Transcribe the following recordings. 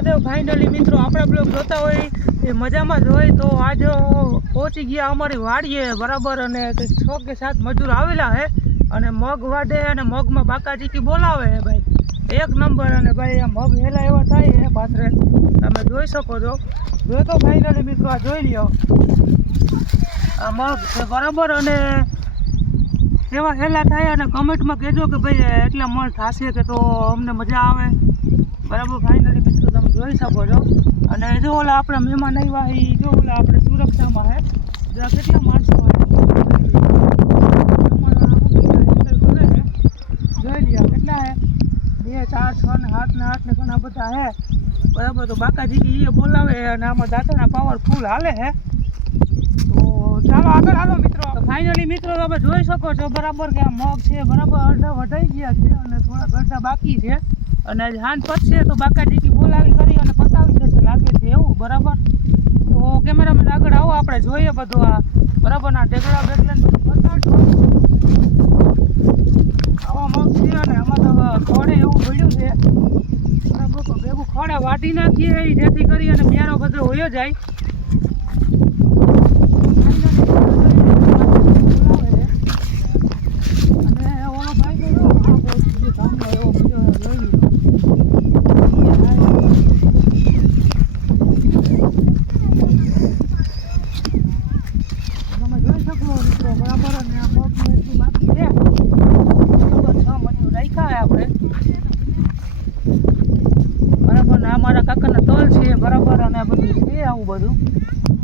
Mahadev finally મિત્રો આપણા blog જોતા હોય, એ મજામાં જ હોય, તો આજે પહોંચી ગયા અમારી વાડીએ બરાબર અને છ કે સાત મજૂર આવેલા છે અને મગ વાઢે અને મગમાં બાકાચીકી બોલાવે છે ભાઈ. એક નંબર અને ભાઈ, આ મગ હેલા એવા થાય હે પાથરે તમે જોઈ શકો છો. જો તો ફાઇનલી મિત્રો, આ જોઈ લ્યો. આ મગ બરાબર અને એવા હેલા થાય અને કમેન્ટમાં કહેજો કે ભાઈ એટલા મણ થશે કે તો અમને મજા આવે. બરાબર ફાઇનલી મિત્રો તમે જોઈ શકો છો. અને જો ઓલા આપણા મહેમાન આવ્યા એ જો ઓલા આપણે સુરક્ષામાં હે કેટલા માણસો. જોઈ લ્યો, કેટલા હે બે, ચાર, છ ને સાત ને આઠ ને ઘણા બધા હે બરાબર, તો બાકાજી એ બોલાવે અને આમાં દાંતના પાવર ફૂલ હાલે હે તો ચાલો આગળ હાલો મિત્રો. ફાઇનલી મિત્રો, તમે જોઈ શકો છો બરાબર કે આ મગ છે, બરાબર અડધા વઢાઈ ગયા છે અને થોડાક અડધા બાકી છે. અને આજે હાંજ તો તો બાકાજીકી બોલાવી કરી અને પતાવી દેશે લાગે છે એવું, બરાબર? તો કેમેરામેન આગળ આવો, આપણે જોઈએ બધું આ બરાબર ના ઢેકડા બેગલે ને બધું બતાડજો. આવા મગ અને આમાં તો ખોડે એવું પડ્યું છે. બરાબર ભેગું ખોડે વાટી નાખીએ જેથી કરી અને બ્યારો બધો હોયો જાય અને ઓલો ભાઈ તો જો આ પહોંચી ગયો ગામનો એવો બીજો જોઈ તમે જોઈ શકો મિત્રો બરાબર અને આ પગનું એટલું બાકી છે બરાબર છ મજૂર રાખ્યા છે આપણે બરાબર ને આ મારા કાકાના તલ છે બરાબર અને આ બધું છે આવું બધું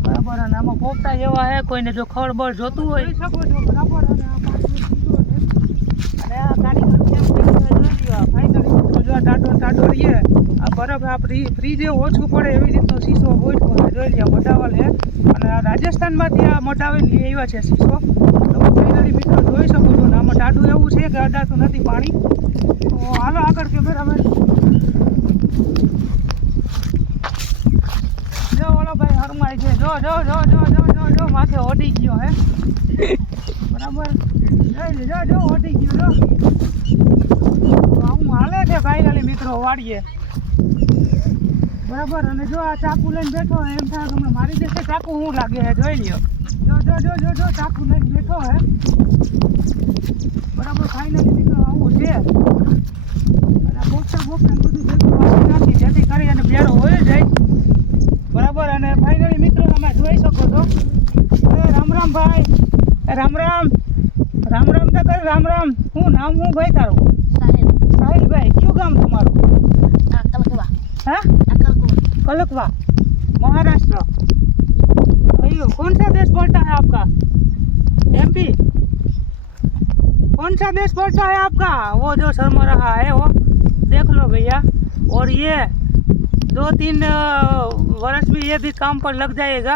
બરાબર અને આમાં પોપટા એવા હે, કોઈને જો ખળબળ જોતું હોય. અને આ સીધો આ જો બરફ આ ફ્રી ફ્રીજ ઓછું પડે એવી રીતનો શીશો છે જોઈ લ્યો મટાવલ હે. અને આ રાજસ્થાનમાંથી આ મટાવીને લઈ છે શીશો તો જોઈ શકો છો, ને આમાં ટાટું એવું છે કે અડાતું નથી પાણી. હાલો આગળ કેમેરામેન જો ઓલો ભાઈ છે જો જો જો જો જો જો જો માથે ઓડી ગયો હે બરાબર જો જો ઓડી ગયો જો આવું હાલે છે ફાઇનલી મિત્રો વાડીએ બરાબર અને જો આ ચાકુ લઈને બેઠો હે એમ થાય તમને મારી દેશે ચાકુ શું લાગે હે જોઈ લ્યો જો જો જો જો જો ચાકુ લઈને બેઠો હે બરાબર ફાઈનલી મિત્રો આવું છે અને બોક્સા બોક્સા બધું જોઈ શકો છો એ રામ રામ ભાઈ એ રામ રામ રામ રામ તો કર રામ રામ શું નામ હું ભાઈ તારું સાહેબ સાહિલભાઈ કયું ગામ તમારું આ કલકવા હા આ કલકવા कलकवा महाराष्ट्र अयो कौन सा देश पड़ता है आपका एमपी कौन सा देश पड़ता है आपका वो जो शर्मा रहा है वो देख लो भैया और ये दो तीन अ, वर्ष में ये भी काम पर लग जाएगा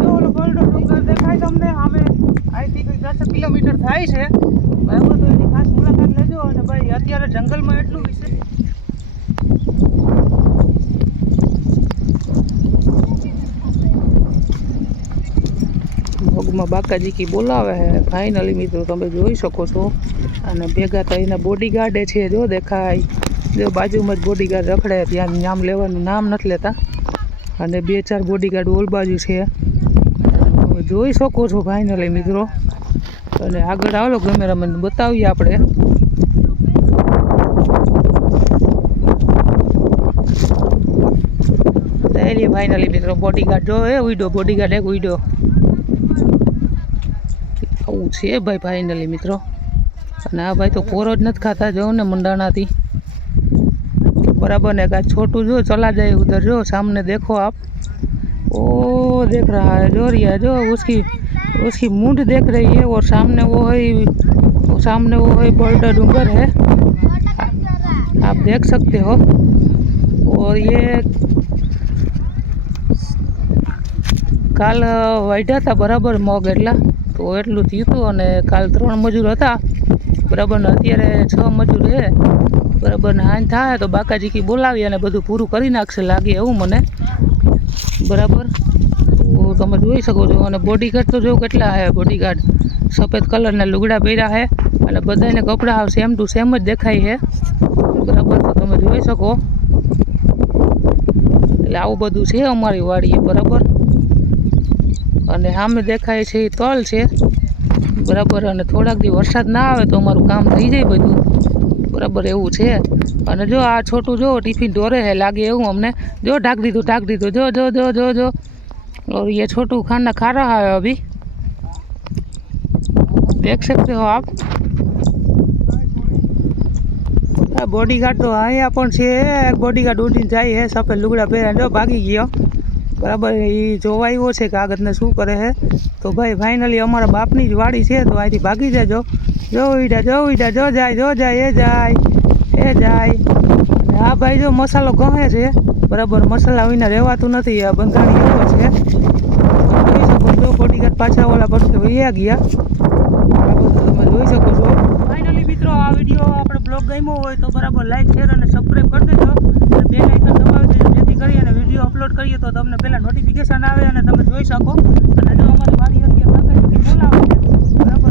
તમને અમે અહીંથી દસ કિલોમીટર થાય છે. બરાબર, તો એની ખાસ મુલાકાત લેજો અને ભાઈ, અત્યારે જંગલમાં એટલું વિશે બાકાજી બાકાજીકી બોલાવે છે ફાઇનલી મિત્રો, તમે જોઈ શકો છો. અને ભેગા થઈને બોડીગાર્ડે છે, જો દેખાય. જો બાજુમાં જ બોડીગાર્ડ રખડે, ત્યાં નામ લેવાનું નામ નથી લેતા. અને બે ચાર બોડીગાર્ડ ઓલ બાજુ છે. જોઈ શકો છો ભાઈને લઈ મિત્રો. અને આગળ આવેલો કેમેરામેન બતાવીએ આપણે. એલી ફાઇનલી મિત્રો બોડીગાર્ડ જો, એ ઉડો બોડીગાર્ડ એક ઉડો આવું છે ભાઈ ફાઇનલી મિત્રો. અને આ ભાઈ તો કોરો જ નથી ખાતા જોઉં ને મંડાણાથી. બરાબર ને કાંઈ છોટું જો, ચલા જાય ઉધર. જો, સામને દેખો આપ. ओ देख रहा है जो रिया जो उसकी उसकी मूंड देख रही है और सामने वो है वो सामने वो है बर्ड डूंगर है आप देख सकते हो और ये કાલ વાઢ્યા હતા બરાબર મગ એટલા તો એટલું થયું હતું અને કાલ ત્રણ મજૂર હતા બરાબર ને અત્યારે છ મજૂર છે બરાબર ને હાન થાય તો બાકાજીકી બોલાવી અને બધું પૂરું કરી નાખશે લાગે એવું મને બરાબર? તો તમે જોઈ શકો છો. અને બોડીગાર્ડ તો જો કેટલા છે બોડીગાર્ડ સફેદ કલરના લુગડા પહેર્યા છે. અને બધાને કપડાં સેમ ટુ સેમ જ દેખાય છે. બરાબર? તો તમે જોઈ શકો. એટલે આવું બધું છે અમારી વાડીએ. બરાબર? અને સામે દેખાય છે એ તલ છે. બરાબર? અને થોડાક દી વરસાદ ના આવે તો અમારું કામ થઈ જાય બધું. બરાબર એવું છે અને જો આ છોટું જો ટિફિન ઢોરે છે લાગે એવું અમને જો ઢાક દીધું ઢાક દીધું જો જો જો જો જો और ये छोटू खाना खा रहा है अभी देख सकते हो आप આ બોડીગાર્ડ તો અહીંયા પણ છે એક બોડીગાર્ડ ઉડીને જાય છે સફેદ લુગડા પહેરે જો ભાગી ગયો બરાબર એ જોવા આવ્યો છે કાગળને શું કરે છે તો ભાઈ ફાઇનલી અમારા બાપની જ વાડી છે તો અહીંથી ભાગી જાજો જો ઈડા જો ઈડા જો જાય જો જાય, એ જાય એ જાય. આ ભાઈ જો મસાલો કહે છે, બરાબર, મસાલા વિના રહેવાતું નથી, આ બંધાણી એવો છે. જોઈ શકો છો બોડીગાર્ડ પાછા ઓલા પડશે વૈયા ગયા. તમે જોઈ શકો છો. ફાઇનલી મિત્રો, આ વીડિયો આપણે બ્લોગ ગમ્યો હોય તો બરાબર લાઈક શેર અને સબસ્ક્રાઈબ કરી દેજો. અને બે આઇકન દબાવી દેજો, જેથી કરી અને વીડિયો અપલોડ કરીએ તો તમને પહેલાં નોટિફિકેશન આવે અને તમે જોઈ શકો. અને જો અમારી વાડી કાકાજી બરાબર?